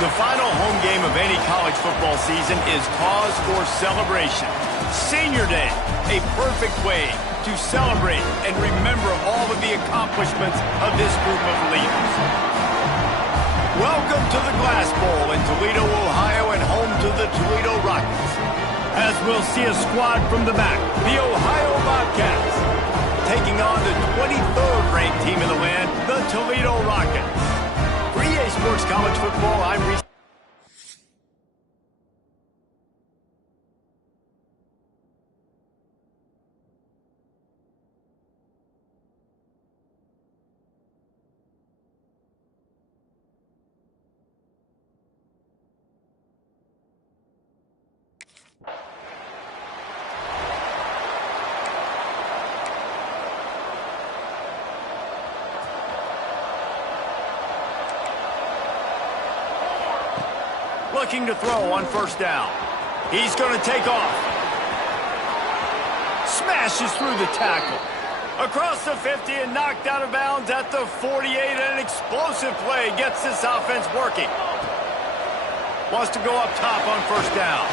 The final home game of any college football season is cause for celebration. Senior Day, a perfect way to celebrate and remember all of the accomplishments of this group of leaders. Welcome to the Glass Bowl in Toledo, Ohio, and home to the Toledo Rockets. As we'll see a squad from the back, the Ohio Bobcats, taking on the 23rd ranked team in the land, the Toledo Rockets. For EA Sports College Football, I'm Reese. Looking to throw on first down. He's going to take off. Smashes through the tackle. Across the 50 and knocked out of bounds at the 48. And an explosive play gets this offense working. Wants to go up top on first down.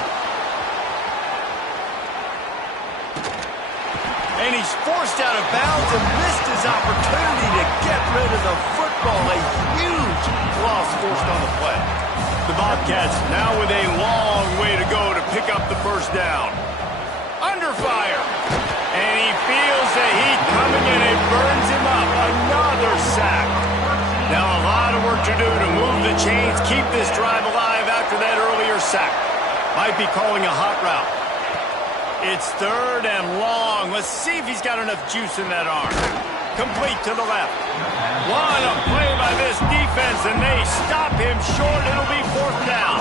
And he's forced out of bounds and missed his opportunity to get rid of the football. A huge loss forced on the play. The Bobcats now with a long way to go to pick up the first down. Under fire. And he feels the heat coming and it burns him up. Another sack. Now a lot of work to do to move the chains, keep this drive alive after that earlier sack. Might be calling a hot route. It's third and long. Let's see if he's got enough juice in that arm. Complete to the left. What a play by this defense, and they stop him short. It'll be fourth down.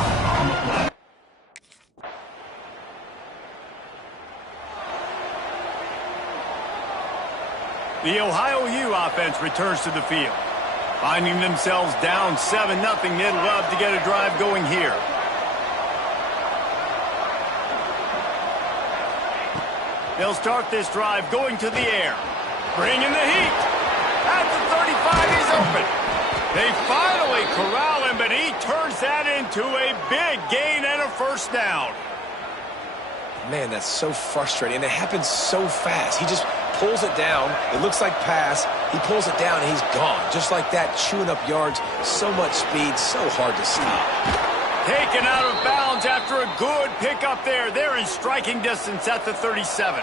The Ohio U offense returns to the field. Finding themselves down 7-0, they'd love to get a drive going here. They'll start this drive going to the air. Bringing the heat. At the 35, he's open. They finally corral him, but he turns that into a big gain and a first down. Man, that's so frustrating, and it happens so fast. He just pulls it down. It looks like pass. He pulls it down, and he's gone. Just like that, chewing up yards. So much speed, so hard to stop. Taken out of bounds after a good pickup there. They're in striking distance at the 37.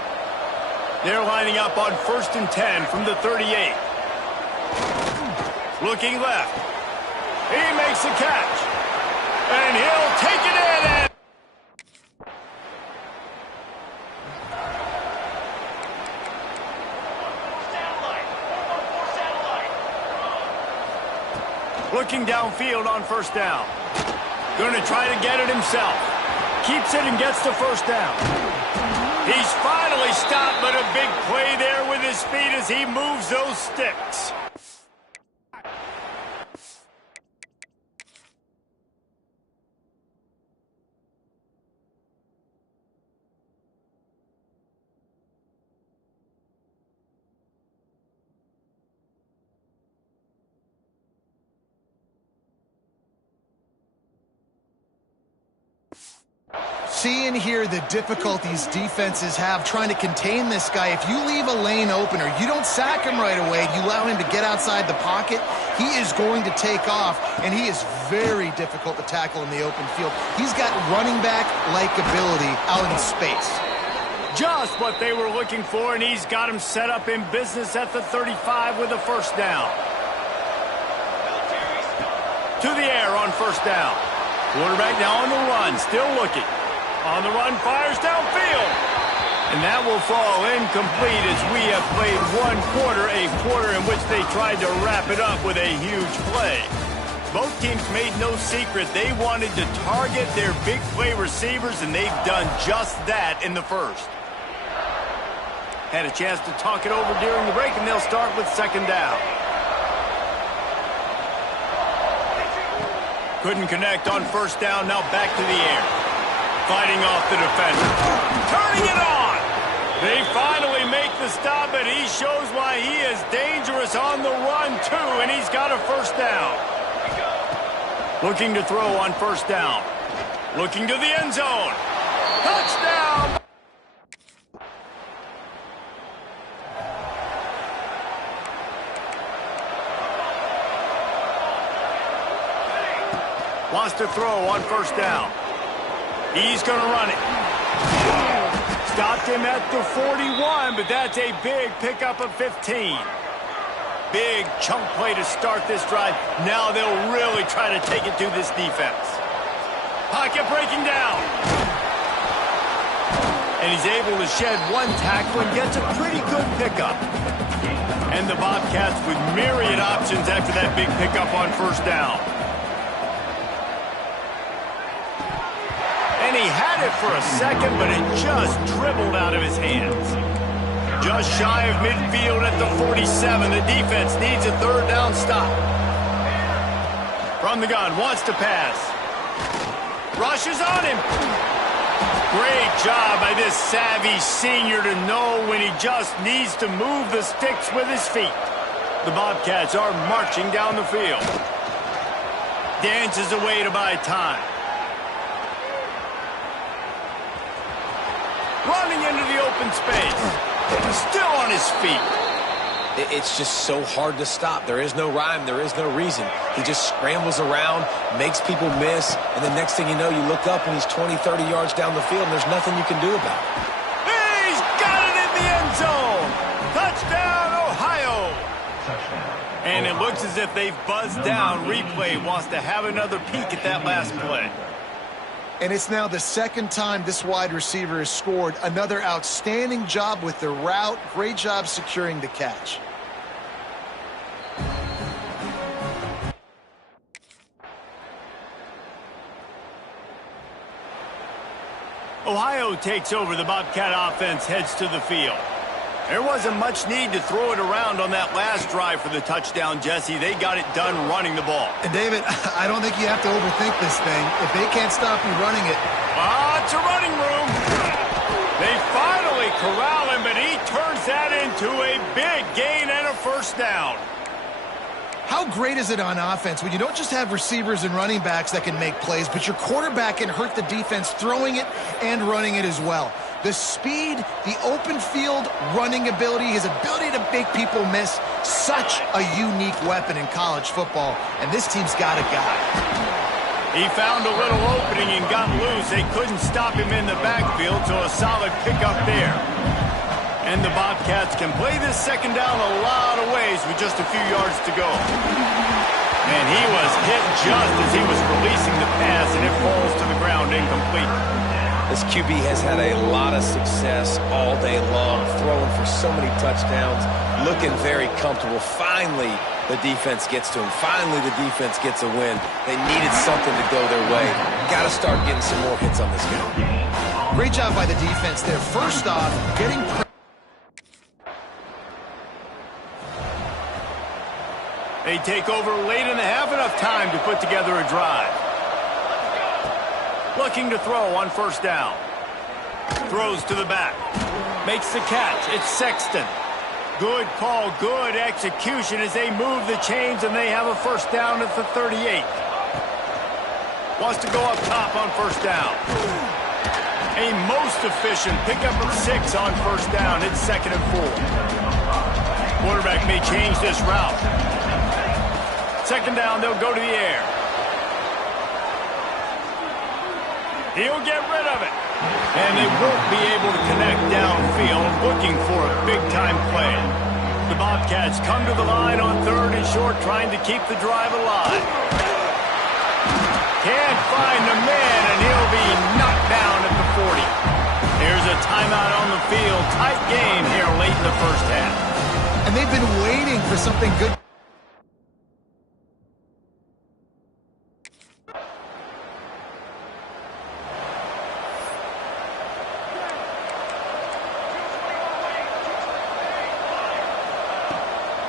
They're lining up on 1st and 10 from the 38. Looking left. He makes a catch. And he'll take it in. And looking downfield on first down. Going to try to get it himself. Keeps it and gets the first down. He's finally stopped, but a big play there with his feet as he moves those sticks. See and hear the difficulties defenses have trying to contain this guy. If you leave a lane open or you don't sack him right away, you allow him to get outside the pocket, he is going to take off, and he is very difficult to tackle in the open field. He's got running back-like ability out in space. Just what they were looking for, and he's got him set up in business at the 35 with a first down. To the air on first down. Quarterback now on the run, still looking. On the run, fires downfield. And that will fall incomplete as we have played one quarter, a quarter in which they tried to wrap it up with a huge play. Both teams made no secret they wanted to target their big play receivers, and they've done just that in the first. Had a chance to talk it over during the break, and they'll start with second down. Couldn't connect on first down, now back to the air. Fighting off the defender. Turning it on! They finally make the stop, but he shows why he is dangerous on the run, too, and he's got a first down. Looking to throw on first down. Looking to the end zone. Touchdown! Wants to throw on first down. He's going to run it. Stopped him at the 41, but that's a big pickup of 15. Big chunk play to start this drive. Now they'll really try to take it to this defense. Pocket breaking down. And he's able to shed one tackle and gets a pretty good pickup. And the Bobcats with myriad options after that big pickup on first down. And he had it for a second, but it just dribbled out of his hands. Just shy of midfield at the 47. The defense needs a third down stop. From the gun, wants to pass. Rushes on him. Great job by this savvy senior to know when he just needs to move the sticks with his feet. The Bobcats are marching down the field. Dances away to buy time. Running into the open space. Still on his feet. It's just so hard to stop. There is no rhyme. There is no reason. He just scrambles around, makes people miss, and the next thing you know, you look up and he's 20, 30 yards down the field, and there's nothing you can do about it. He's got it in the end zone. Touchdown, Ohio. And it looks as if they've buzzed down. Replay wants to have another peek at that last play. And it's now the second time this wide receiver has scored. Another outstanding job with the route. Great job securing the catch. Ohio takes over. The Bobcat offense heads to the field. There wasn't much need to throw it around on that last drive for the touchdown, Jesse. They got it done running the ball. And, David, I don't think you have to overthink this thing. If they can't stop you running it. It's a running room. They finally corral him, but he turns that into a big gain and a first down. How great is it on offense when you don't just have receivers and running backs that can make plays, but your quarterback can hurt the defense throwing it and running it as well. The speed, the open field running ability, his ability to make people miss, such a unique weapon in college football, and this team's got a guy. He found a little opening and got loose. They couldn't stop him in the backfield, so a solid pickup there. And the Bobcats can play this second down a lot of ways with just a few yards to go. And he was hit just as he was releasing the pass, and it falls to the ground incomplete. This QB has had a lot of success all day long, throwing for so many touchdowns, looking very comfortable. Finally, the defense gets to him. Finally, the defense gets a win. They needed something to go their way. Got to start getting some more hits on this guy. Great job by the defense there. First off, getting... They take over late in the half, enough time to put together a drive. Looking to throw on first down. Throws to the back. Makes the catch. It's Sexton. Good call, good execution as they move the chains, and they have a first down at the 38. Wants to go up top on first down. A most efficient pickup of 6 on first down. It's 2nd and 4. Quarterback may change this route. Second down, they'll go to the air. He'll get rid of it. And they won't be able to connect downfield, looking for a big-time play. The Bobcats come to the line on 3rd and short, trying to keep the drive alive. Can't find the man, and he'll be knocked down at the 40. Here's a a timeout on the field. Tight game here late in the first half. And they've been waiting for something good.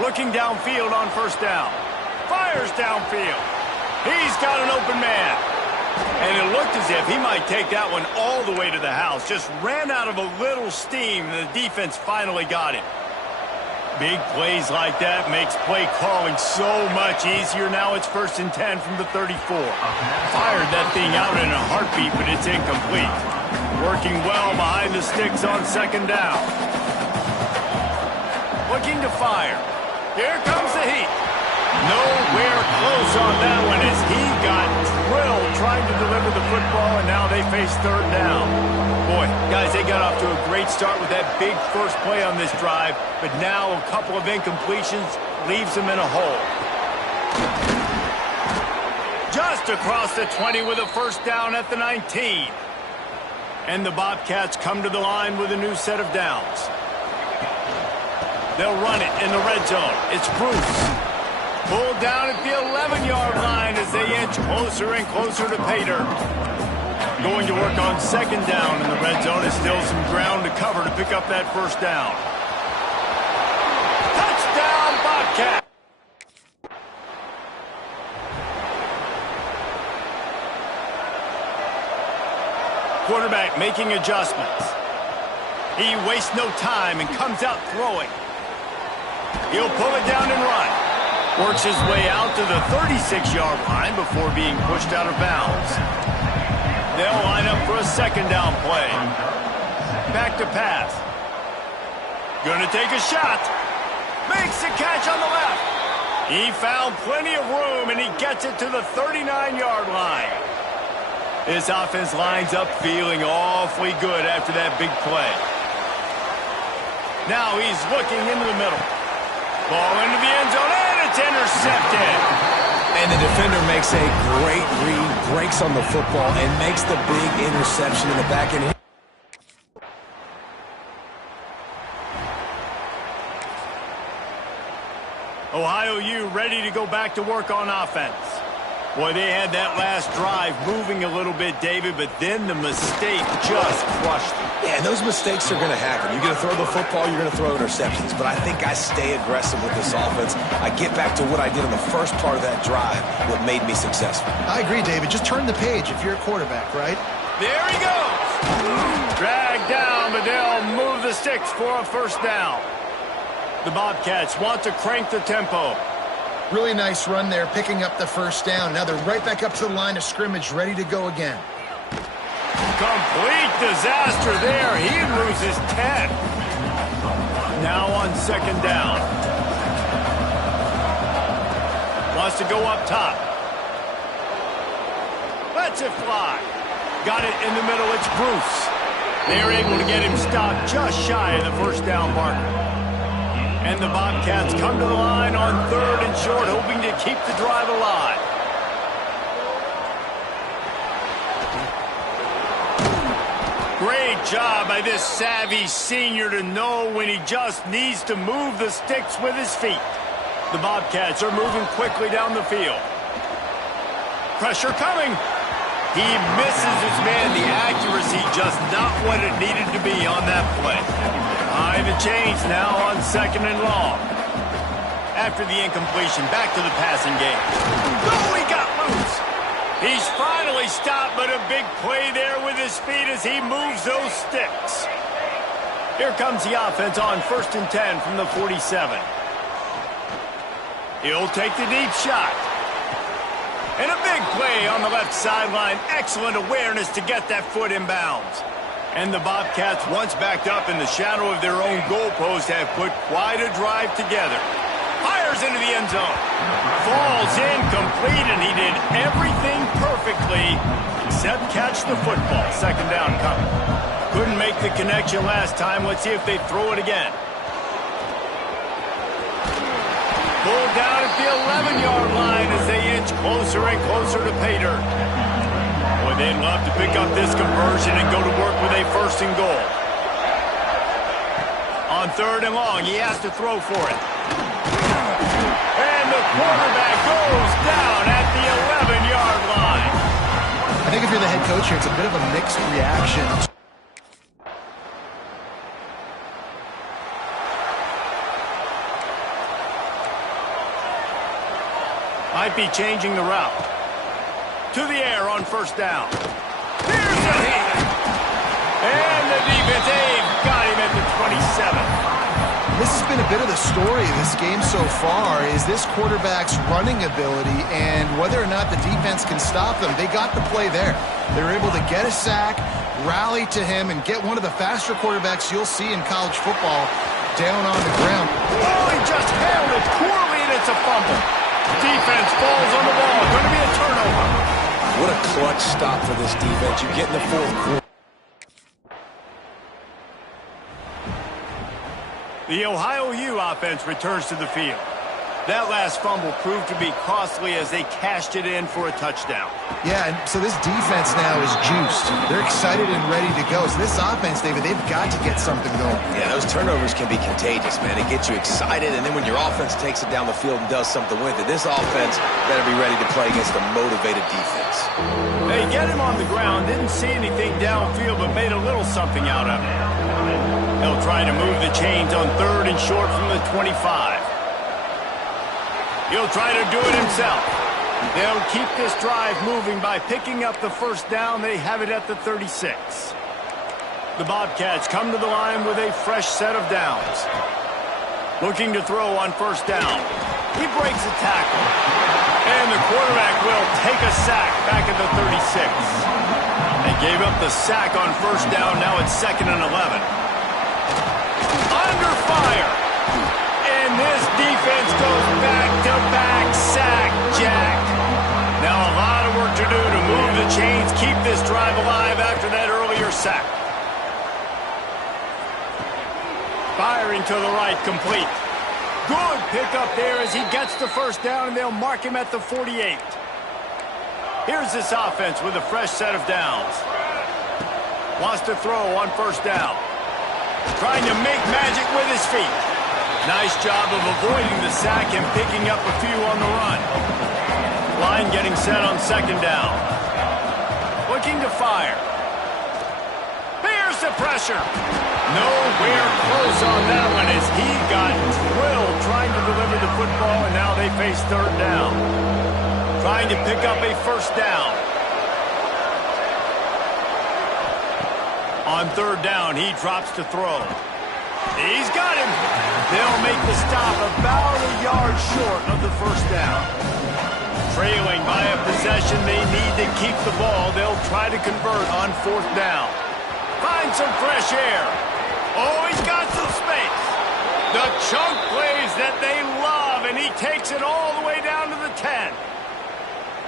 Looking downfield on first down. Fires downfield. He's got an open man. And it looked as if he might take that one all the way to the house. Just ran out of a little steam, and the defense finally got him. Big plays like that makes play calling so much easier. Now it's 1st and 10 from the 34. Fired that thing out in a heartbeat, but it's incomplete. Working well behind the sticks on 2nd down. Looking to fire. Here comes the heat. Nowhere close on that one as he got drilled trying to deliver the football, and now they face 3rd down. Boy, guys, they got off to a great start with that big first play on this drive, but now a couple of incompletions leaves them in a hole. Just across the 20 with a 1st down at the 19. And the Bobcats come to the line with a new set of downs. They'll run it in the red zone. It's Bruce. Pulled down at the 11-yard line as they inch closer and closer to pay dirt. Going to work on 2nd down in the red zone. Is still some ground to cover to pick up that 1st down. Touchdown, Bobcat! Quarterback making adjustments. He wastes no time and comes out throwing. He'll pull it down and run. Works his way out to the 36-yard line before being pushed out of bounds. They'll line up for a 2nd down play. Back to pass. Gonna take a shot. Makes the catch on the left. He found plenty of room, and he gets it to the 39-yard line. This offense lines up feeling awfully good after that big play. Now he's looking into the middle. Ball into the end zone, and it's intercepted. And the defender makes a great read, breaks on the football, and makes the big interception in the back end. Ohio U ready to go back to work on offense. Boy, they had that last drive moving a little bit, David, but then the mistake just crushed them. Yeah, and those mistakes are going to happen. You're going to throw the football, you're going to throw interceptions. But I think I stay aggressive with this offense. I get back to what I did in the first part of that drive, what made me successful. I agree, David. Just turn the page if you're a quarterback, right? There he goes. Dragged down, but they'll move the sticks for a 1st down. The Bobcats want to crank the tempo. Really nice run there, picking up the 1st down. Now they're right back up to the line of scrimmage, ready to go again. Complete disaster there. He loses 10. Now on 2nd down. Wants to go up top. Lets it fly. Got it in the middle. It's Bruce. They're able to get him stopped just shy of the 1st down marker. And the Bobcats come to the line on 3rd and short, hoping to keep the drive alive. Great job by this savvy senior to know when he just needs to move the sticks with his feet. The Bobcats are moving quickly down the field. Pressure coming. He misses his man. The accuracy just not what it needed to be on that play. Behind the chains now on 2nd and long. After the incompletion, back to the passing game. Oh, he got loose. He's finally stopped, but a big play there with his feet as he moves those sticks. Here comes the offense on 1st and 10 from the 47. He'll take the deep shot. And a big play on the left sideline. Excellent awareness to get that foot in bounds. And the Bobcats, once backed up in the shadow of their own goalpost, have put quite a drive together. Fires into the end zone. Falls incomplete, and he did everything perfectly except catch the football. 2nd down coming. Couldn't make the connection last time. Let's see if they throw it again. Pulled down at the 11-yard line as they inch closer and closer to pay dirt. Boy, they'd love to pick up this conversion and go to work with a 1st and goal. On 3rd and long, he has to throw for it. And the quarterback goes down at the 11-yard line. I think if you're the head coach here, it's a bit of a mixed reaction. Might be changing the route. To the air on 1st down. Here's the hit. And the defense got him at the 27. This has been a bit of the story of this game so far, is this quarterback's running ability and whether or not the defense can stop them. They got the play there. They were able to get a sack, rally to him, and get one of the faster quarterbacks you'll see in college football down on the ground. Oh, he just handled it poorly, and it's a fumble. Defense falls on the ball. Going to be a turnover. What a clutch stop for this defense. You get in the 4th quarter. The Ohio U offense returns to the field. That last fumble proved to be costly as they cashed it in for a touchdown. Yeah, and so this defense now is juiced. They're excited and ready to go. So this offense, David, they've got to get something going. Yeah, those turnovers can be contagious, man. It gets you excited, and then when your offense takes it down the field and does something with it, this offense better be ready to play against a motivated defense. They get him on the ground, didn't see anything downfield, but made a little something out of it. He'll try to move the chains on 3rd and short from the 25. He'll try to do it himself. They'll keep this drive moving by picking up the 1st down. They have it at the 36. The Bobcats come to the line with a fresh set of downs. Looking to throw on 1st down. He breaks a tackle. And the quarterback will take a sack back at the 36. They gave up the sack on 1st down. Now it's 2nd and 11. Under fire. And this defense goes back-to-back sack, Jack. Now a lot of work to do to move the chains, keep this drive alive after that earlier sack. Firing to the right, complete. Good pickup there as he gets the 1st down, and they'll mark him at the 48. Here's this offense with a fresh set of downs. Wants to throw on 1st down. Trying to make magic with his feet. Nice job of avoiding the sack and picking up a few on the run. Line getting set on 2nd down. Looking to fire. Here's the pressure. Nowhere close on that one as he got drilled trying to deliver the football, and now they face 3rd down. Trying to pick up a 1st down. On 3rd down, he drops to throw. He's got him. They'll make the stop about a yard short of the 1st down. Trailing by a possession, they need to keep the ball. They'll try to convert on 4th down. Find some fresh air. Oh, he's got some space. The chunk plays that they love, and he takes it all the way down to the 10.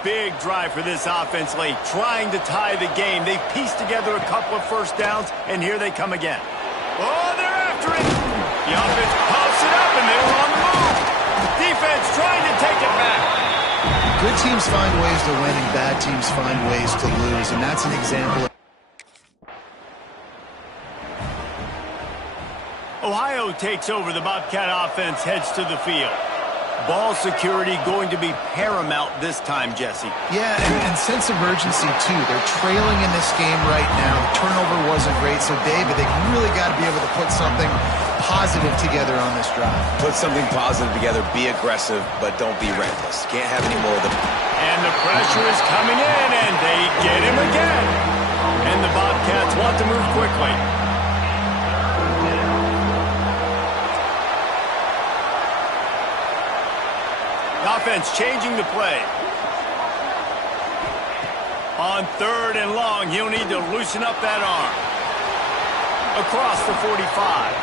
Big drive for this offense late, trying to tie the game. They pieced together a couple of 1st downs, and here they come again. Oh, they're after it. The offense pops it up, and they were on the move. Defense trying to take it back. Good teams find ways to win, and bad teams find ways to lose, and that's an example. Ohio takes over. The Bobcat offense heads to the field. Ball security going to be paramount this time, Jesse. Yeah, and sense of urgency, too. They're trailing in this game right now. The turnover wasn't great, so, David, they really got to be able to put something positive together on this drive. Put something positive together, be aggressive, but don't be reckless. Can't have any more of them. And the pressure is coming in, and they get him again. And the Bobcats want to move quickly. Offense changing the play. On 3rd and long, he'll need to loosen up that arm. Across the 45.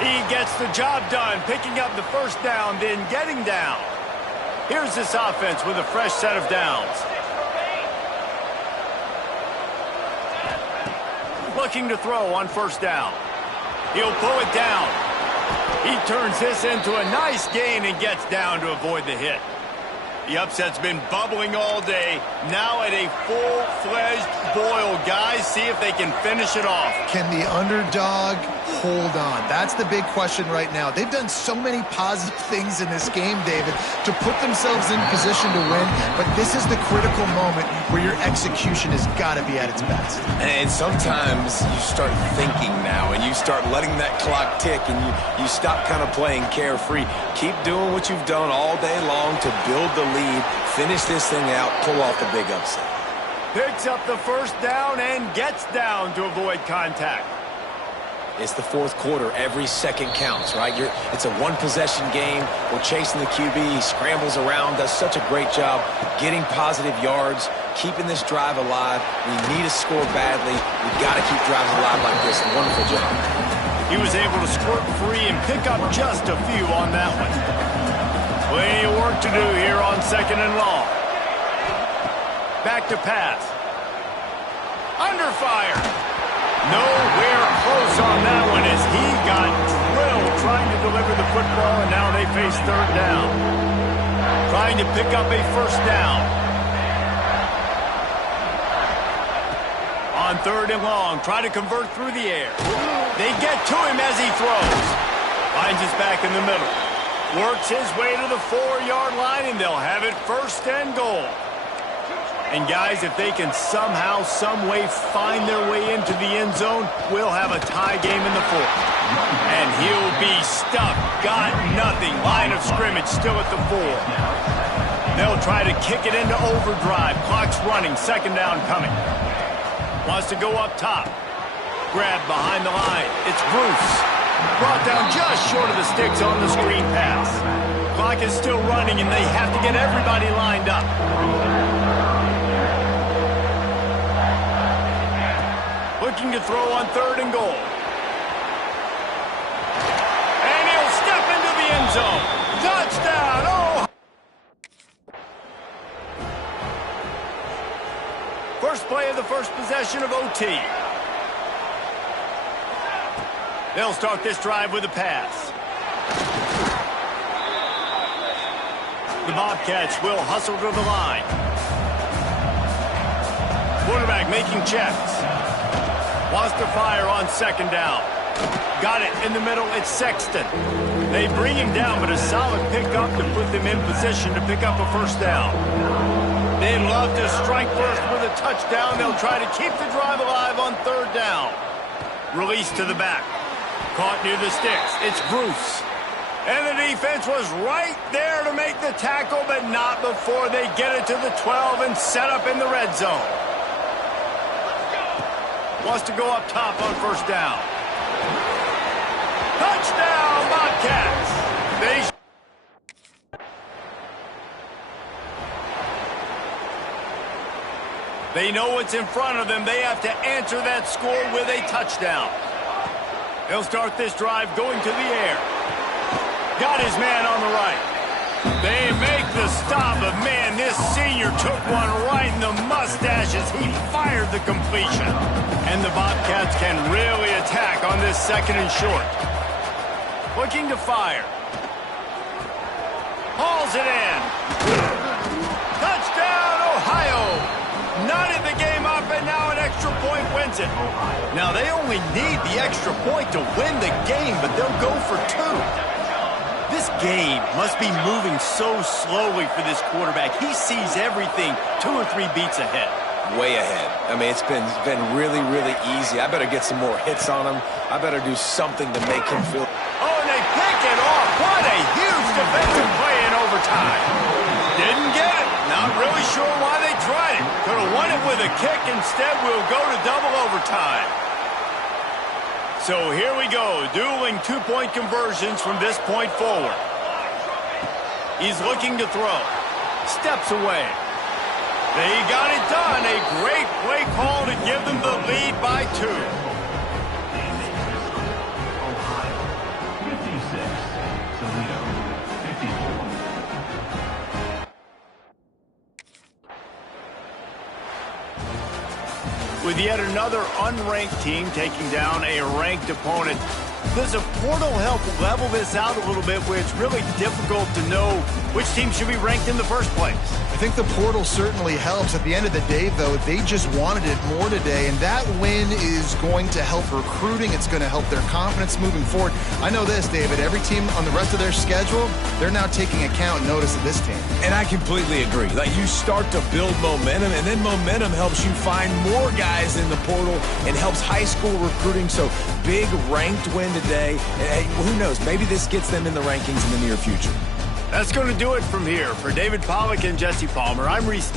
He gets the job done, picking up the 1st down, then getting down. Here's this offense with a fresh set of downs. Looking to throw on 1st down. He'll pull it down. He turns this into a nice gain and gets down to avoid the hit. The upset's been bubbling all day. Now at a full-fledged boil. Guys, see if they can finish it off. Can the underdog hold on? That's the big question right now. They've done so many positive things in this game, David, to put themselves in position to win, but this is the critical moment where your execution has got to be at its best. And sometimes you start thinking now, and you start letting that clock tick, and you stop kind of playing carefree. Keep doing what you've done all day long to build the lead, finish this thing out, pull off the big upset. Picks up the first down and gets down to avoid contact. It's the fourth quarter. Every second counts, right? It's a one-possession game. We're chasing the QB. He scrambles around, does such a great job getting positive yards, keeping this drive alive. We need a score badly. We've got to keep drives alive like this. Wonderful job. He was able to squirt free and pick up just a few on that one. Plenty of work to do here on 2nd and long. Back to pass. Under fire. Nowhere close on that one as he got drilled trying to deliver the football, and now they face 3rd down. Trying to pick up a first down. On 3rd and long, try to convert through the air. They get to him as he throws. Finds his back in the middle. Works his way to the 4-yard line, and they'll have it 1st and goal. And guys, if they can somehow, some way find their way into the end zone, we'll have a tie game in the 4th. And he'll be stuck. Got nothing. Line of scrimmage still at the 4. They'll try to kick it into overdrive. Clock's running. 2nd down coming. Wants to go up top. Grab behind the line. It's Bruce. Brought down just short of the sticks on the screen pass. Clock is still running, and they have to get everybody lined up. Looking to throw on 3rd and goal. And he'll step into the end zone. Touchdown! Oh! First play of the first possession of OT. They'll start this drive with a pass. The Bobcats will hustle to the line. Quarterback making checks. Wants to fire on 2nd down. Got it in the middle. It's Sexton. They bring him down, but a solid pickup to put them in position to pick up a first down. They'd love to strike first with a touchdown. They'll try to keep the drive alive on 3rd down. Release to the back. Caught near the sticks. It's Bruce. And the defense was right there to make the tackle, but not before they get it to the 12 and set up in the red zone. Wants to go up top on 1st down. Touchdown, Bobcats! They know what's in front of them. They have to answer that score with a touchdown. They'll start this drive going to the air. Got his man on the right. They make the stop, but man, this senior took one right in the mustache as he fired the completion. And the Bobcats can really attack on this 2nd and short. Looking to fire. Hauls it in. Touchdown, Ohio. Knotted the game up, and now an extra point wins it. Now, they only need the extra point to win the game, but they'll go for 2. This game must be moving so slowly for this quarterback. He sees everything 2 or 3 beats ahead. Way ahead. I mean, it's been really, really easy. I better get some more hits on him. I better do something to make him feel... Oh, and they pick it off. What a huge defensive play in overtime. Didn't get it. Not really sure why they tried it. Could have won it with a kick. Instead, we'll go to double overtime. So here we go, dueling 2-point conversions from this point forward. He's looking to throw. Steps away. They got it done. A great play call to give them the lead by 2. With yet another unranked team taking down a ranked opponent, Does a portal help level this out a little bit where it's really difficult to know which team should be ranked in the first place? I think the portal certainly helps. At the end of the day, though, they just wanted it more today, and that win is going to help recruiting. It's going to help their confidence moving forward. I know this, David, every team on the rest of their schedule, they're now taking account and notice of this team. And I completely agree. Like, you start to build momentum, and then momentum helps you find more guys in the portal and helps high school recruiting. So big ranked win today. And, hey, who knows? Maybe this gets them in the rankings in the near future. That's going to do it from here. For David Pollack and Jesse Palmer, I'm Reese.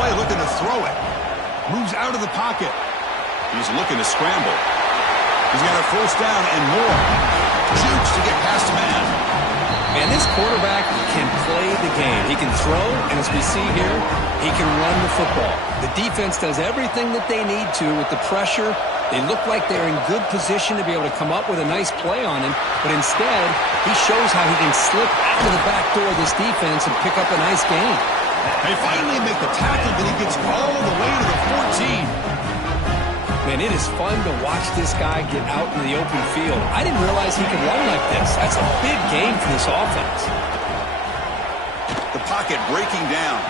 play looking to throw it. Moves out of the pocket. He's looking to scramble. He's got a first down and more. Jukes to get past a man. Man, this quarterback can play the game. He can throw, and as we see here, he can run the football. The defense does everything that they need to with the pressure. They look like they're in good position to be able to come up with a nice play on him, but instead, he shows how he can slip out of the back door of this defense and pick up a nice gain. They finally make the tackle, but he gets all the way to the 14. Man, it is fun to watch this guy get out in the open field. I didn't realize he could run like this. That's a big game for this offense. The pocket breaking down.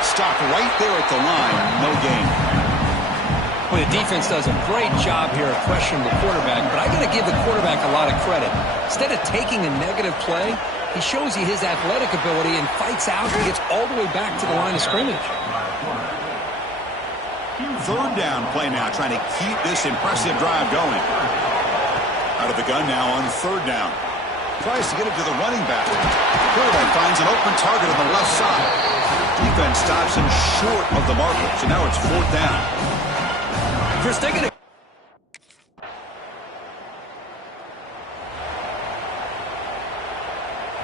Stop right there at the line. No gain. Well, the defense does a great job here of pressuring the quarterback, but I got to give the quarterback a lot of credit. Instead of taking a negative play, he shows you his athletic ability and fights out and gets all the way back to the line of scrimmage. Third down play now, trying to keep this impressive drive going. Out of the gun now on third down. Tries to get it to the running back. The quarterback finds an open target on the left side. Defense stops him short of the marker, so now it's fourth down. Chris, they're going to...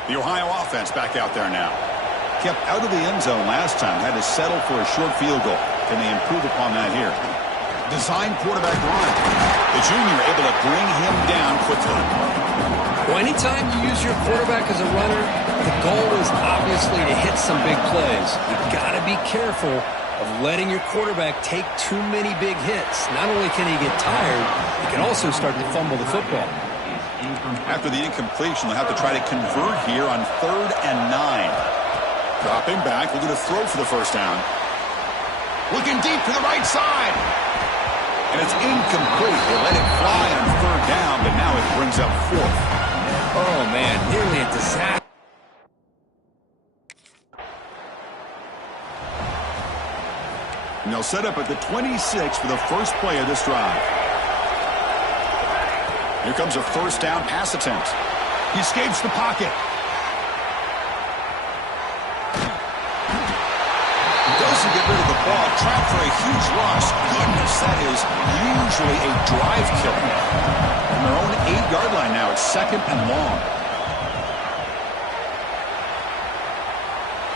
The Ohio offense back out there now. Kept out of the end zone last time. Had to settle for a short field goal. Can they improve upon that here? Design quarterback run. The junior able to bring him down quickly. Well, anytime you use your quarterback as a runner, the goal is obviously to hit some big plays. You've got to be careful of letting your quarterback take too many big hits. Not only can he get tired, he can also start to fumble the football. After the incompletion, they'll have to try to convert here on 3rd and 9. Dropping back, looking to throw for the first down. Looking deep to the right side. And it's incomplete. They let it fly on 3rd down, but now it brings up 4th. Oh, man, nearly a disaster. And they'll set up at the 26 for the first play of this drive. Here comes a first down pass attempt. He escapes the pocket. Goes to get rid of the ball. Trapped for a huge loss. Goodness, that is usually a drive killer. On their own 8-yard line now. It's 2nd and long.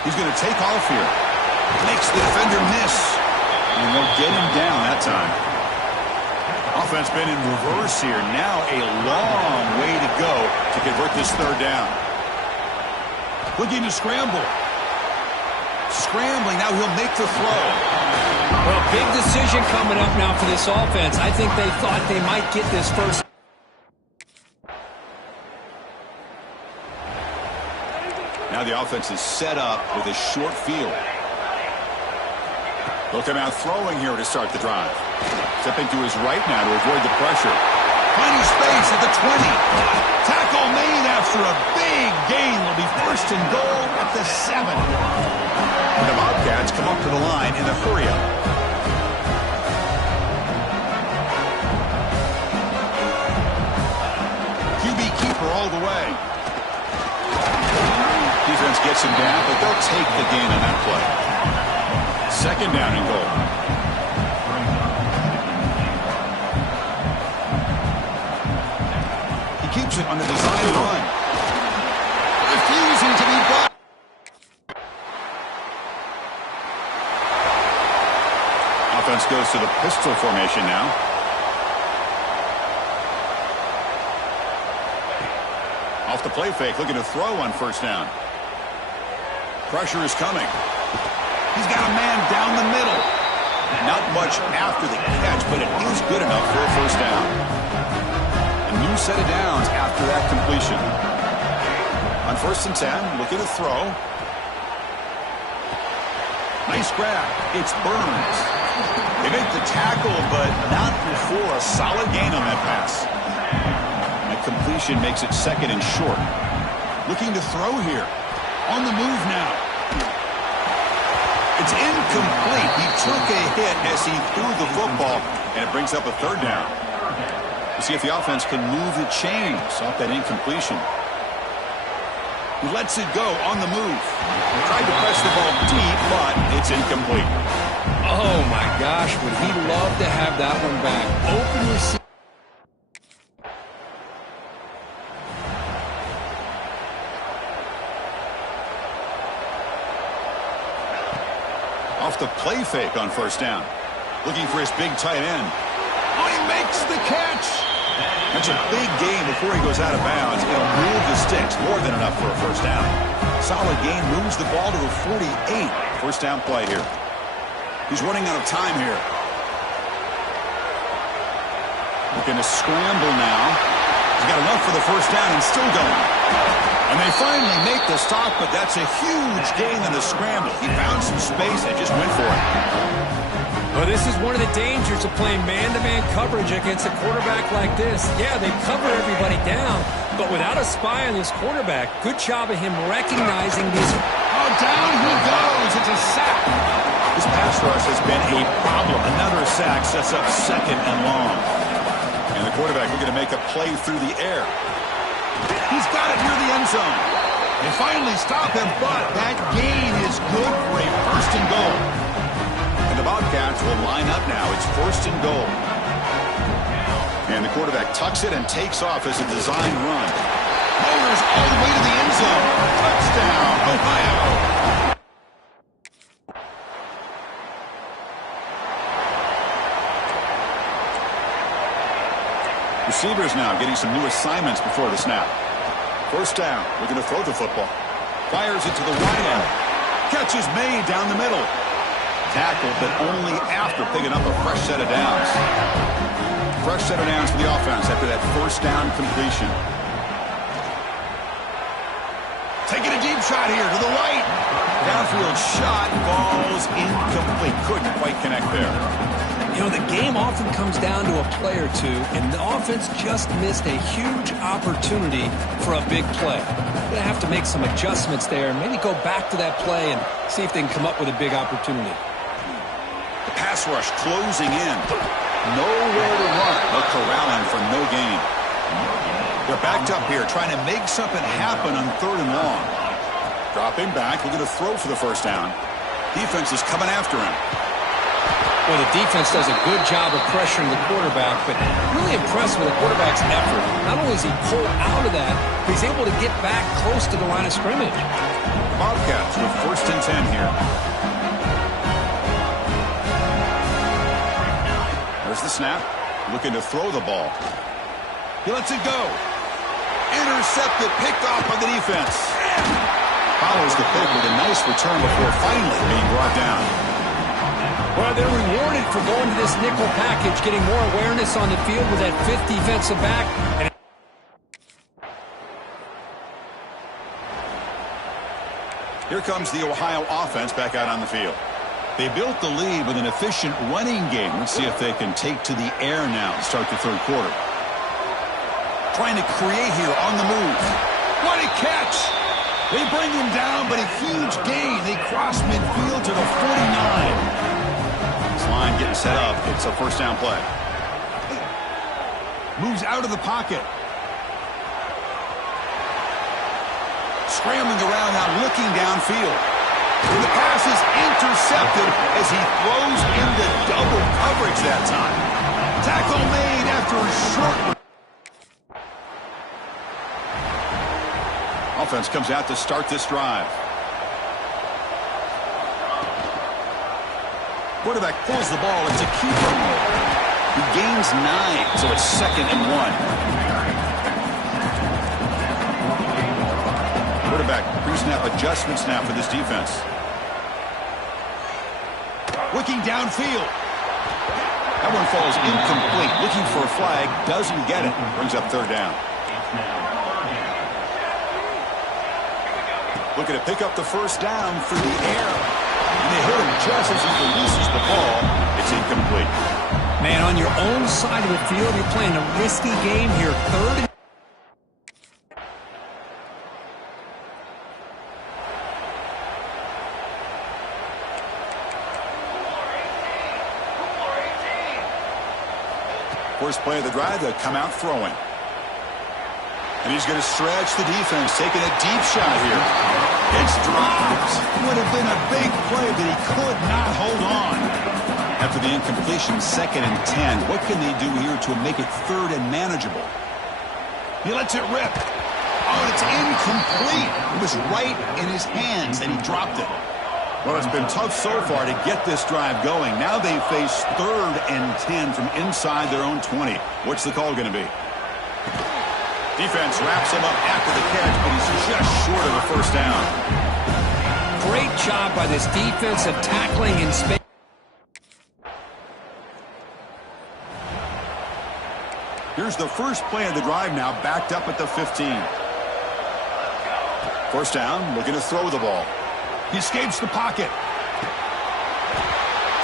He's going to take off here. Makes the defender miss. And they'll get him down that time. Offense been in reverse here. Now a long way to go to convert this 3rd down. Looking to scramble. Scrambling. Now he'll make the throw. Well, big decision coming up now for this offense. I think they thought they might get this first. Now the offense is set up with a short field. They'll come out throwing here to start the drive. Stepping to his right now to avoid the pressure. Finding space at the 20. Tackle made after a big gain. Will be 1st and goal at the 7. And the Bobcats come up to the line in a hurry-up. QB keeper all the way. Defense gets him down, but they'll take the gain on that play. 2nd down and goal. He keeps it on the design run. Refusing to be blocked. Offense goes to the pistol formation now. Off the play fake, looking to throw on 1st down. Pressure is coming. He's got a man down the middle. Not much after the catch, but it is good enough for a 1st down. A new set of downs after that completion. On 1st and 10, looking to throw. Nice grab. It's Burns. They make the tackle, but not before a solid gain on that pass. That completion makes it 2nd and short. Looking to throw here. On the move now. It's incomplete. He took a hit as he threw the football, and it brings up a 3rd down. We'll see if the offense can move the chains off that incompletion. He lets it go on the move. He tried to press the ball deep, but it's incomplete. Oh, my gosh. Would he love to have that one back? Open receiver. Off the play fake on first down. Looking for his big tight end. Oh, he makes the catch. That's a big gain before he goes out of bounds. It'll move the sticks. More than enough for a first down. Solid gain, moves the ball to the 48. First down play here. He's running out of time here. Looking to scramble now. He's got enough for the first down and still going. And they finally make the stop, but that's a huge gain in the scramble. He found some space and just went for it. Well, this is one of the dangers of playing man-to-man coverage against a quarterback like this. Yeah, they cover everybody down, but without a spy on this quarterback, good job of him recognizing these. Oh, down he goes. It's a sack. This pass rush has been a problem. Another sack sets up second and long. And the quarterback looking to make a play through the air. He's got it near the end zone. They finally stop him, but that gain is good for a first and goal. And the Bobcats will line up now. It's first and goal. And the quarterback tucks it and takes off as a design run. Motors all the way to the end zone. Touchdown, Ohio. Receivers now getting some new assignments before the snap. First down, looking to throw the football. Fires it to the right end. Catch is made down the middle. Tackled, but only after picking up a fresh set of downs. Fresh set of downs for the offense after that first down completion. Taking a deep shot here to the right. Downfield shot, falls incomplete. Couldn't quite connect there. You know, the game often comes down to a play or two, and the offense just missed a huge opportunity for a big play. They're going to have to make some adjustments there, and maybe go back to that play and see if they can come up with a big opportunity. The pass rush closing in. Nowhere to run. No corralling for no gain. They're backed up here, trying to make something happen on third and long. Dropping back, looking to throw for the first down. Defense is coming after him. Well, the defense does a good job of pressuring the quarterback, but really impressed with the quarterback's effort. Not only does he pull out of that, but he's able to get back close to the line of scrimmage. Bobcats with first and 10 here. There's the snap. Looking to throw the ball. He lets it go. Intercepted, picked off by the defense. Follows the pick with a nice return before finally being brought down. Well, they're rewarded for going to this nickel package, getting more awareness on the field with that fifth defensive back. And here comes the Ohio offense back out on the field. They built the lead with an efficient running game. Let's see if they can take to the air now to start the third quarter. Trying to create here on the move. What a catch! They bring him down, but a huge gain. They cross midfield to the 49. Line getting set up. It's a first down play. Moves out of the pocket. Scrambling around now, looking downfield. The pass is intercepted as he throws into double coverage that time. Tackle made after a short. Offense comes out to start this drive. Quarterback pulls the ball. It's a keeper. He gains 9, so it's second and 1. Quarterback pre-snap adjustments now for this defense. Looking downfield. That one falls incomplete. Looking for a flag. Doesn't get it. Brings up third down. Looking to pick up the first down through the air. And they hit him just as he releases the ball. It's incomplete. Man, on your own side of the field, you're playing a risky game here. Third and first play of the drive, they'll come out throwing. And he's going to stretch the defense, taking a deep shot here. It's dropped. Would have been a big play, but he could not hold on. After the incompletion, second and 10. What can they do here to make it third and manageable? He lets it rip. Oh, it's incomplete. It was right in his hands, and he dropped it. Well, it's been tough so far to get this drive going. Now they face 3rd and 10 from inside their own 20. What's the call going to be? Defense wraps him up after the catch, but he's just short of a first down. Great job by this defense of tackling in space. Here's the first play of the drive now, backed up at the 15. First down, looking to throw the ball. He escapes the pocket.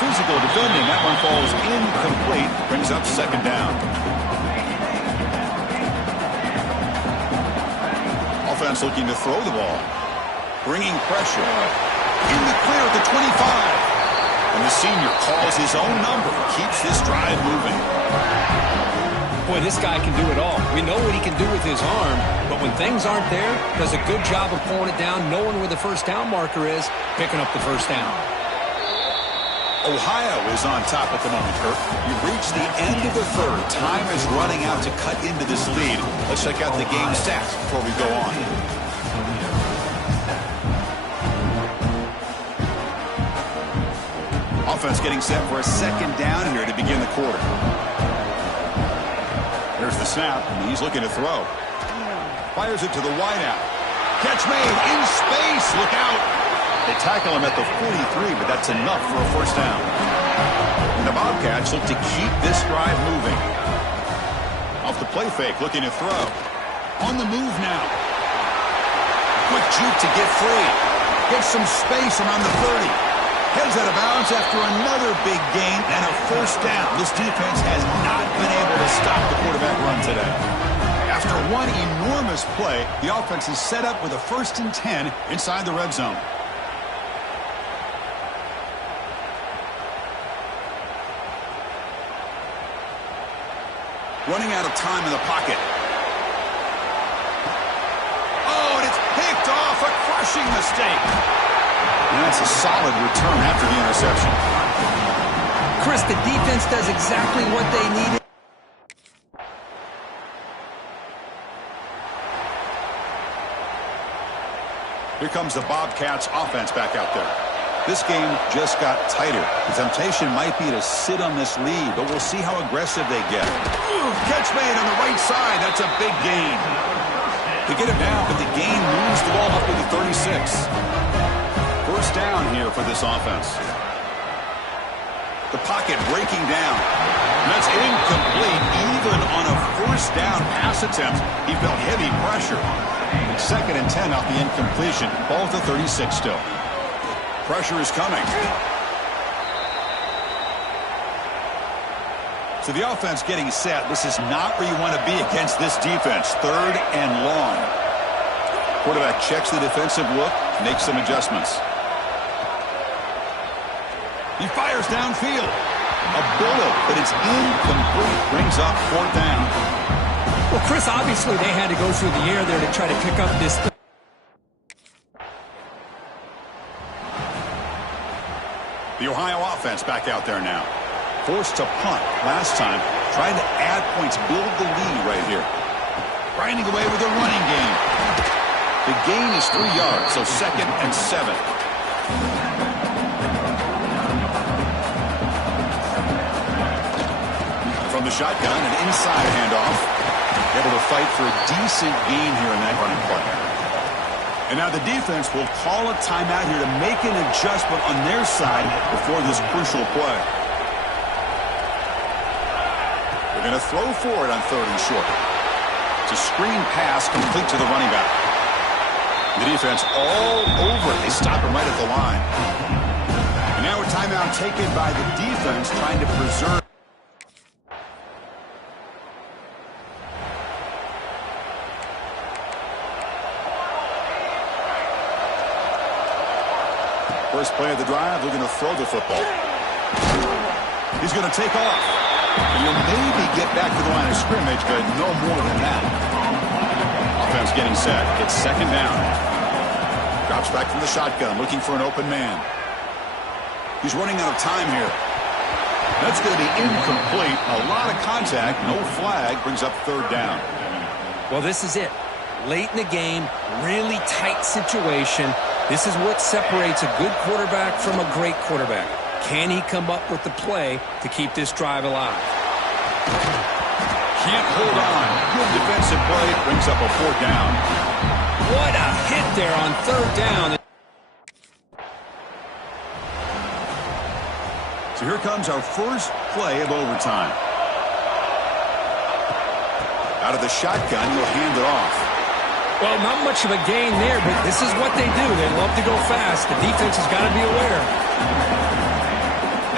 Physical defending. That one falls incomplete. Brings up second down. Offense looking to throw the ball. Bringing pressure. In the clear at the 25. And the senior calls his own number. Keeps this drive moving. Boy, this guy can do it all. We know what he can do with his arm, but when things aren't there, does a good job of pulling it down, knowing where the first down marker is, picking up the first down. Ohio is on top at the moment, Kirk. You've reached the end of the third. Time is running out to cut into this lead. Let's check out the game stats before we go on. Offense getting set for a second down here to begin the quarter. There's the snap, and he's looking to throw. Fires it to the wideout. Catch made in space. Look out. They tackle him at the 43, but that's enough for a first down. And the Bobcats look to keep this drive moving. Off the play fake, looking to throw. On the move now. Quick juke to get free. Gets some space around the 30. Heads out of bounds after another big gain and a first down. This defense has not been able to stop the quarterback run today. After one enormous play, the offense is set up with a 1st and 10 inside the red zone. Running out of time in the pocket. Oh, and it's picked off. A crushing mistake. And that's a solid return after the interception. Chris, the defense does exactly what they needed. Here comes the Bobcats offense back out there. This game just got tighter. The temptation might be to sit on this lead, but we'll see how aggressive they get. Catch made on the right side. That's a big gain. They get it down, but the gain moves the ball up to the 36. First down here for this offense. The pocket breaking down. And that's incomplete. Even on a first down pass attempt, he felt heavy pressure. 2nd and 10 off the incompletion. Ball at the 36 still. Pressure is coming. So the offense getting set. This is not where you want to be against this defense. 3rd and long. Quarterback checks the defensive look, makes some adjustments. He fires downfield. A bullet, but it's incomplete. Brings up 4th down. Well, Chris, obviously they had to go through the air there to try to pick up this. The Ohio offense back out there now. Forced to punt last time. Trying to add points, build the lead right here. Grinding away with a running game. The gain is 3 yards, so 2nd and 7. From the shotgun, an inside handoff. Able to fight for a decent gain here in that running play. And now the defense will call a timeout here to make an adjustment on their side before this crucial play. They're going to throw for it on 3rd and short. It's a screen pass complete to the running back. The defense all over it. They stop him right at the line. And now a timeout taken by the defense trying to preserve. First play of the drive, looking to throw the football. He's going to take off. And he'll maybe get back to the line of scrimmage, but no more than that. Offense getting set. It's 2nd down. Drops back from the shotgun, looking for an open man. He's running out of time here. That's going to be incomplete. A lot of contact, no flag, brings up 3rd down. Well, this is it. Late in the game, really tight situation. This is what separates a good quarterback from a great quarterback. Can he come up with the play to keep this drive alive? Can't hold on. Good defensive play. Brings up a 4th down. What a hit there on 3rd down. So here comes our first play of overtime. Out of the shotgun, he'll hand it off. Well, not much of a gain there, but this is what they do. They love to go fast. The defense has got to be aware.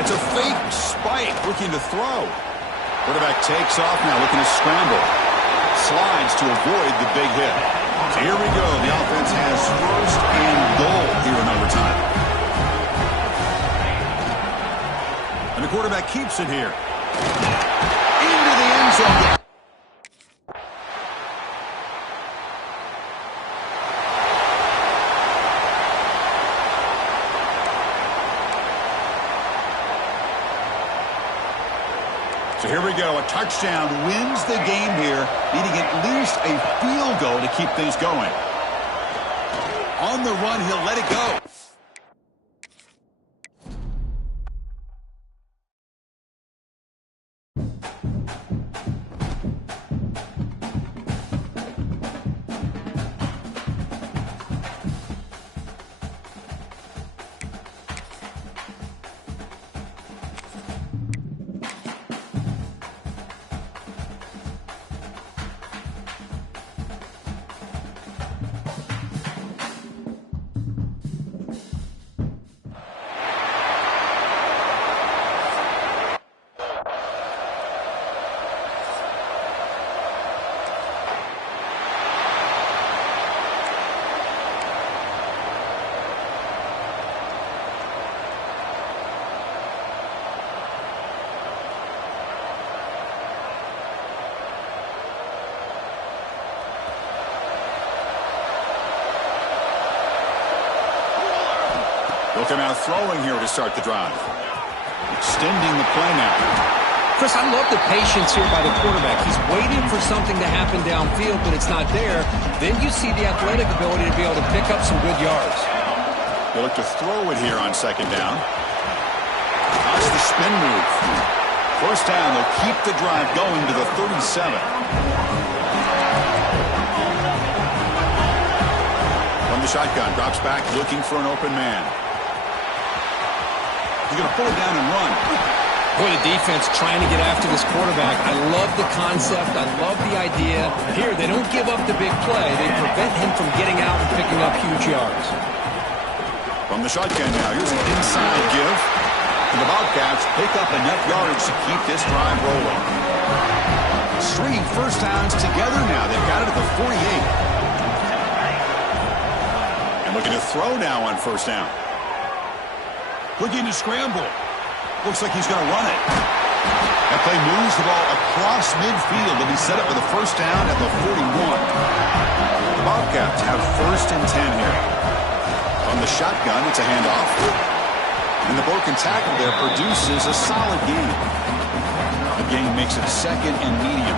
It's a fake spike, looking to throw. Quarterback takes off now, looking to scramble. Slides to avoid the big hit. So here we go. The offense has 1st and goal here in overtime. And the quarterback keeps it here. Into the end zone. So here we go. A touchdown wins the game here, needing at least a field goal to keep things going. On the run, he'll let it go. They'll come out throwing here to start the drive. Extending the play now. Chris, I love the patience here by the quarterback. He's waiting for something to happen downfield, but it's not there. Then you see the athletic ability to be able to pick up some good yards. They'll look to throw it here on 2nd down. That's the spin move. 1st down, they'll keep the drive going to the 37. From the shotgun, drops back, looking for an open man. He's going to pull it down and run. Boy, the defense trying to get after this quarterback. I love the concept. I love the idea. Here, they don't give up the big play. They prevent him from getting out and picking up huge yards. From the shotgun now, here's an inside give. And the Bobcats pick up enough yards to keep this drive rolling. Stringing 1st downs together now. They've got it at the 48. And looking to throw now on 1st down. Looking to scramble. Looks like he's going to run it. That play moves the ball across midfield. It'll be set up for the 1st down at the 41. The Bobcats have 1st and 10 here. From the shotgun, it's a handoff. And the broken tackle there produces a solid gain. The gain makes it 2nd and medium.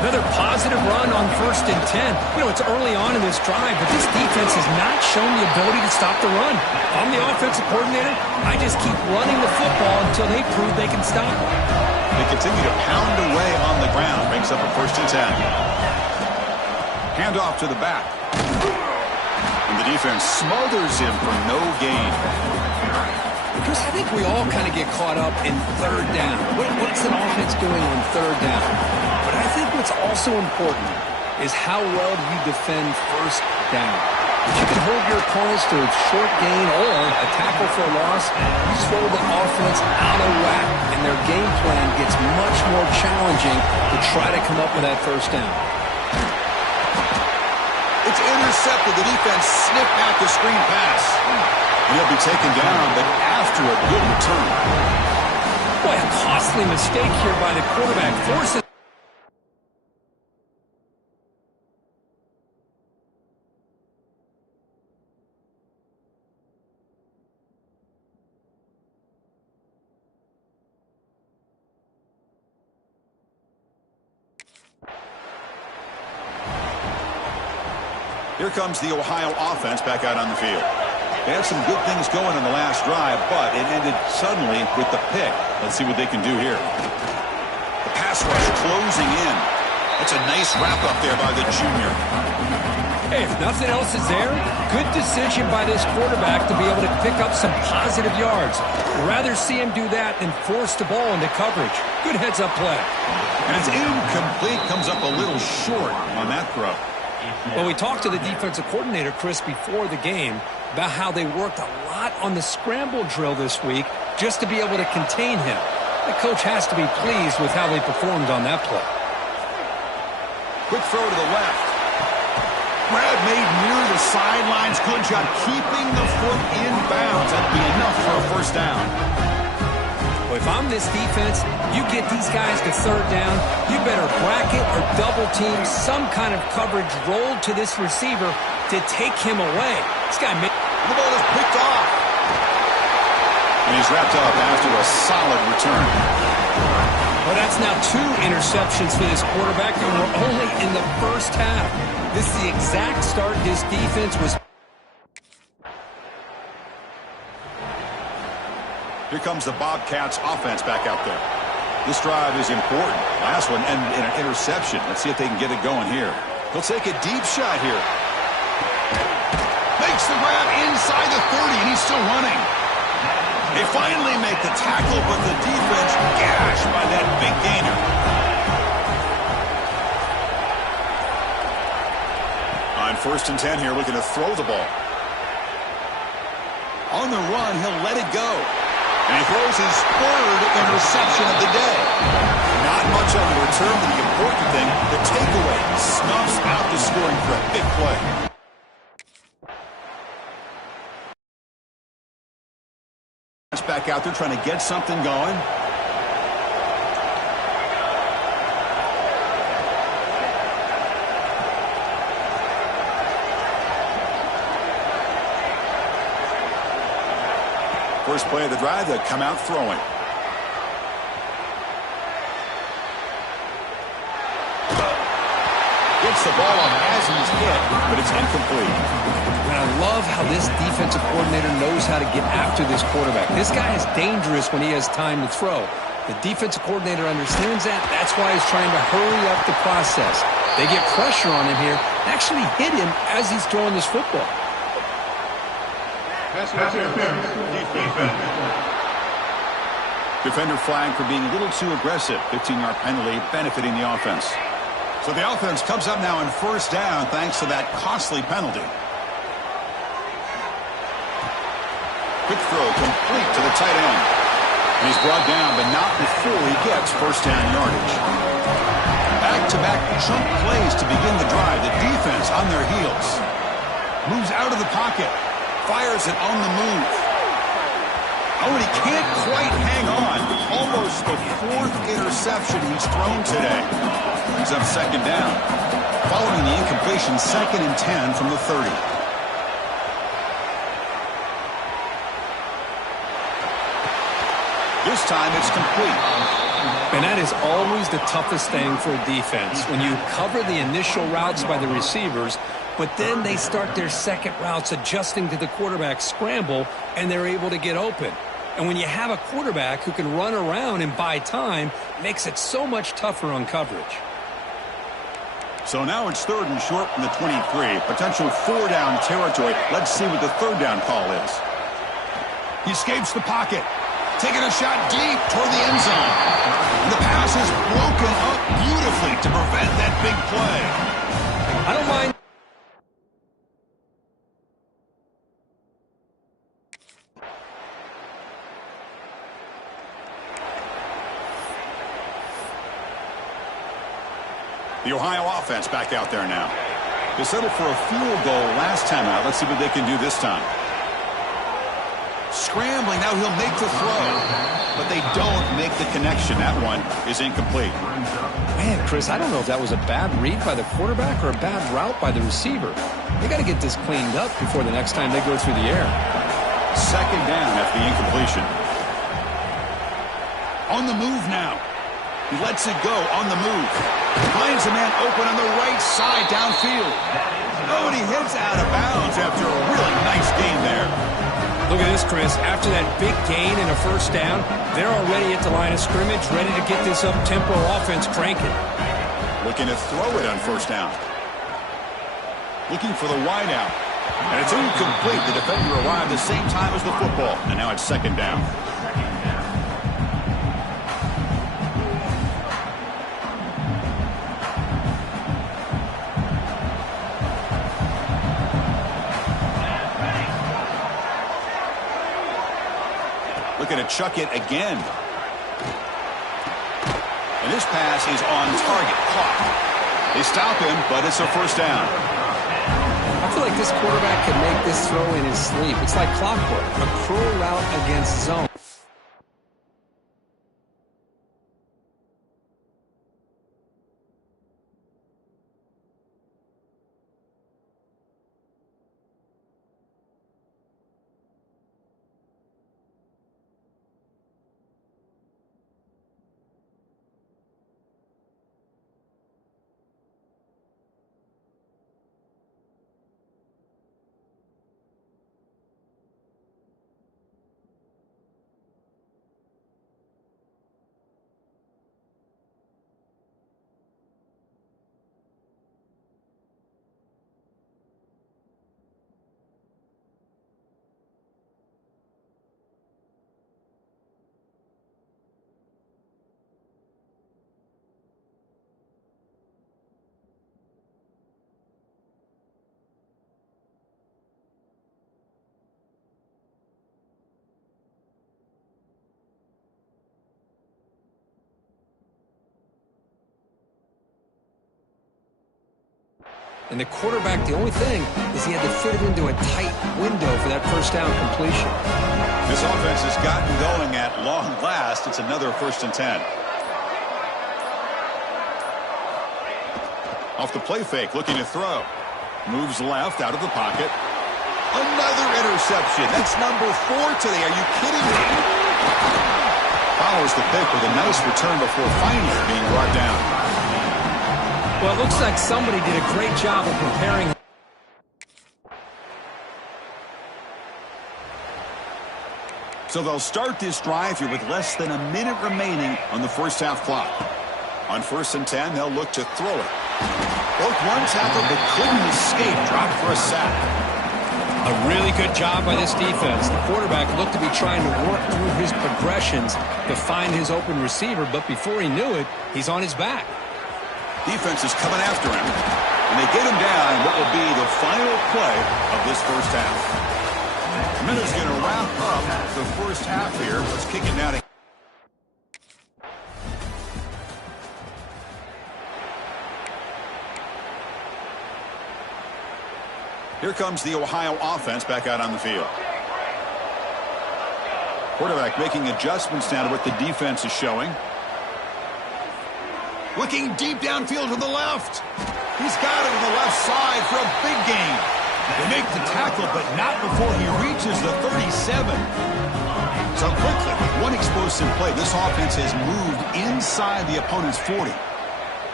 Another positive run on 1st and 10. You know, it's early on in this drive, but this defense has not shown the ability to stop the run. If I'm the offensive coordinator, I just keep running the football until they prove they can stop it. They continue to pound away on the ground. Makes up a 1st and 10. Hand off to the back. And the defense smothers him for no gain. Chris, I think we all kind of get caught up in 3rd down. What's an offense doing on 3rd down? But I think what's also important is how well you defend 1st down. If you can hold your opponents to a short gain or a tackle for a loss, you throw the offense out of whack, and their game plan gets much more challenging to try to come up with that 1st down. It's intercepted. The defense snipped out the screen pass. And he'll be taken down, but after a good return. Boy, a costly mistake here by the quarterback. Forces. Here comes the Ohio offense back out on the field. They had some good things going in the last drive, but it ended suddenly with the pick. Let's see what they can do here. The pass rush closing in. That's a nice wrap-up there by the junior. Hey, if nothing else is there, good decision by this quarterback to be able to pick up some positive yards. I'd rather see him do that than force the ball into coverage. Good heads-up play. And it's incomplete, comes up a little short on that throw. Well, we talked to the defensive coordinator, Chris, before the game about how they worked a lot on the scramble drill this week just to be able to contain him. The coach has to be pleased with how they performed on that play. Quick throw to the left. Grab made near the sidelines. Good job keeping the foot in bounds. That'll be enough for a first down. Well, if I'm this defense, you get these guys to third down, you better bracket or double team some kind of coverage rolled to this receiver to take him away. This guy made... The ball is picked off. And he's wrapped up after a solid return. Well, that's now 2 interceptions for this quarterback, and we're only in the first half. This is the exact start this defense was... Here comes the Bobcats offense back out there. This drive is important. Last one ended in an interception. Let's see if they can get it going here. He'll take a deep shot here. Makes the grab inside the 30, and he's still running. They finally make the tackle, but the defense gashed by that big gainer. On 1st and 10 here, looking to throw the ball. On the run, he'll let it go. And he throws his 3rd interception of the day. Not much on the return, but the important thing, the takeaway snuffs out the scoring threat. Big play. Back out there trying to get something going. First play of the drive, they'll come out throwing. Gets the ball on as he's hit, but it's incomplete. And I love how this defensive coordinator knows how to get after this quarterback. This guy is dangerous when he has time to throw. The defensive coordinator understands that. That's why he's trying to hurry up the process. They get pressure on him here, actually hit him as he's throwing this football. Defender flag for being a little too aggressive. 15-yard penalty benefiting the offense. So the offense comes up now in 1st down thanks to that costly penalty. Quick throw complete to the tight end. And he's brought down, but not before he gets 1st down yardage. Back-to-back chunk plays to begin the drive. The defense on their heels. Moves out of the pocket. Fires it on the move. Oh, and he can't quite hang on. Almost the 4th interception he's thrown today. He's up 2nd down. Following the incompletion, 2nd and 10 from the 30. This time it's complete. And that is always the toughest thing for a defense. When you cover the initial routes by the receivers, but then they start their second routes adjusting to the quarterback scramble, and they're able to get open. And when you have a quarterback who can run around and buy time, it makes it so much tougher on coverage. So now it's 3rd and short from the 23. Potential 4-down territory. Let's see what the 3rd down call is. He escapes the pocket. Taking a shot deep toward the end zone. And the pass is broken up beautifully to prevent that big play. I don't mind. The Ohio offense back out there now. They settled for a field goal last time out. Let's see what they can do this time. Scrambling, now he'll make the throw. But they don't make the connection. That one is incomplete. Man, Chris, I don't know if that was a bad read by the quarterback or a bad route by the receiver. They got to get this cleaned up before the next time they go through the air. 2nd down after the incompletion. On the move now. He lets it go on the move. Finds a man open on the right side downfield. Oh, and he hits out of bounds after a really nice game there. this, Chris. After that big gain and a first down, they're already at the line of scrimmage, ready to get this up-tempo offense cranking. Looking to throw it on first down. Looking for the wide out. And it's incomplete. The defender arrived the same time as the football. And now it's second down. Looking to chuck it again. And this pass is on target. Caught. They stop him, but it's a first down. I feel like this quarterback can make this throw in his sleep. It's like clockwork, a cruel route against zone. And the quarterback, the only thing is he had to fit it into a tight window for that first down completion. This offense has gotten going at long last. It's another 1st and 10. Off the play fake, looking to throw. Moves left out of the pocket. Another interception. That's number 4 today. Are you kidding me? Follows the pick with a nice return before finally being brought down. Well, it looks like somebody did a great job of preparing. So they'll start this drive here with less than a minute remaining on the first half clock. On 1st and 10, they'll look to throw it. Broke one tackle but couldn't escape. Dropped for a sack. A really good job by this defense. The quarterback looked to be trying to work through his progressions to find his open receiver, but before he knew it, he's on his back. Defense is coming after him. And they get him down in what will be the final play of this first half. Minutes going to wrap up the first half here. Let's kick it down. Here comes the Ohio offense back out on the field. Quarterback making adjustments now to what the defense is showing. Looking deep downfield to the left. He's got it on the left side for a big gain. They make the tackle, but not before he reaches the 37. So quickly, with one explosive play, this offense has moved inside the opponent's 40.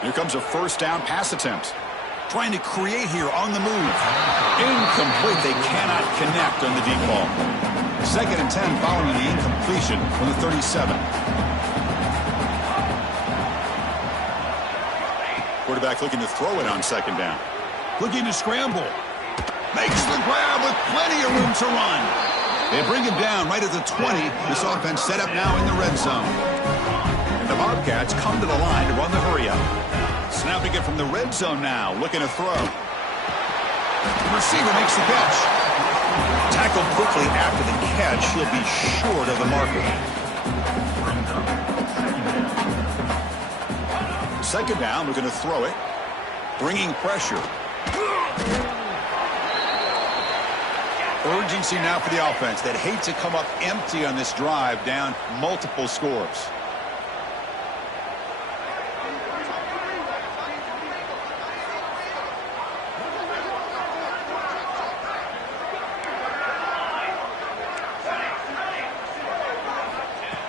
Here comes a first down pass attempt. Trying to create here on the move. Incomplete. They cannot connect on the deep ball. 2nd and 10 following the incompletion from the 37. Quarterback looking to throw it on 2nd down. Looking to scramble. Makes the grab with plenty of room to run. They bring him down right at the 20. This offense set up now in the red zone. And the Bobcats come to the line to run the hurry up. Snapping it from the red zone now. Looking to throw. The receiver makes the catch. Tackled quickly after the catch. He'll be short of the marker. 2nd down, looking to throw it. Bringing pressure. Urgency now for the offense that hate to come up empty on this drive, down multiple scores.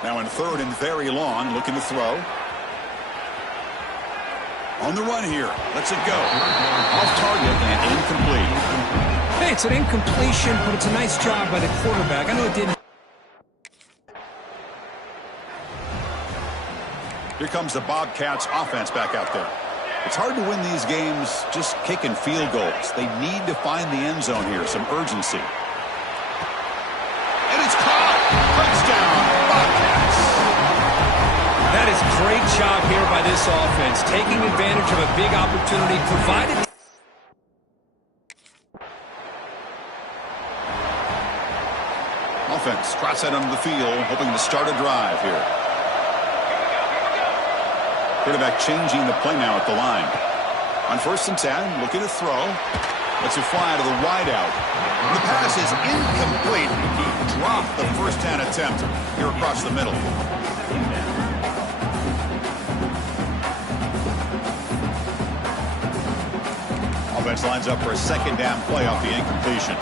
Now in 3rd and very long, looking to throw. On the run here. Lets it go. Off target and incomplete. Okay, it's an incompletion, but it's a nice job by the quarterback. I know it didn't. Here comes the Bobcats offense back out there. It's hard to win these games just kicking field goals. They need to find the end zone here, some urgency. And it's caught. Touchdown, Bobcats. That is great job here by this offense, taking advantage of a big opportunity provided. Offense trots out onto the field, hoping to start a drive here. Quarterback changing the play now at the line. On 1st and 10, looking to throw. Lets it fly to the wideout. The pass is incomplete. He dropped the first down attempt here across the middle. Offense lines up for a 2nd down play off the incompletion.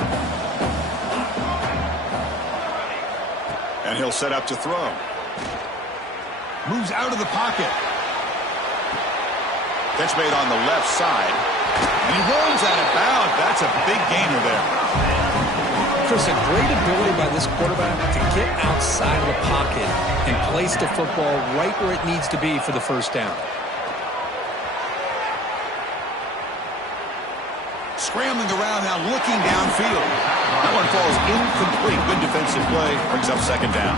And he'll set up to throw. Moves out of the pocket. Catch made on the left side. And he rolls out of bounds. That's a big gainer there. Chris, a great ability by this quarterback to get outside of the pocket and place the football right where it needs to be for the 1st down. Scrambling around now, looking downfield. That one falls incomplete. Good defensive play. Brings up 2nd down.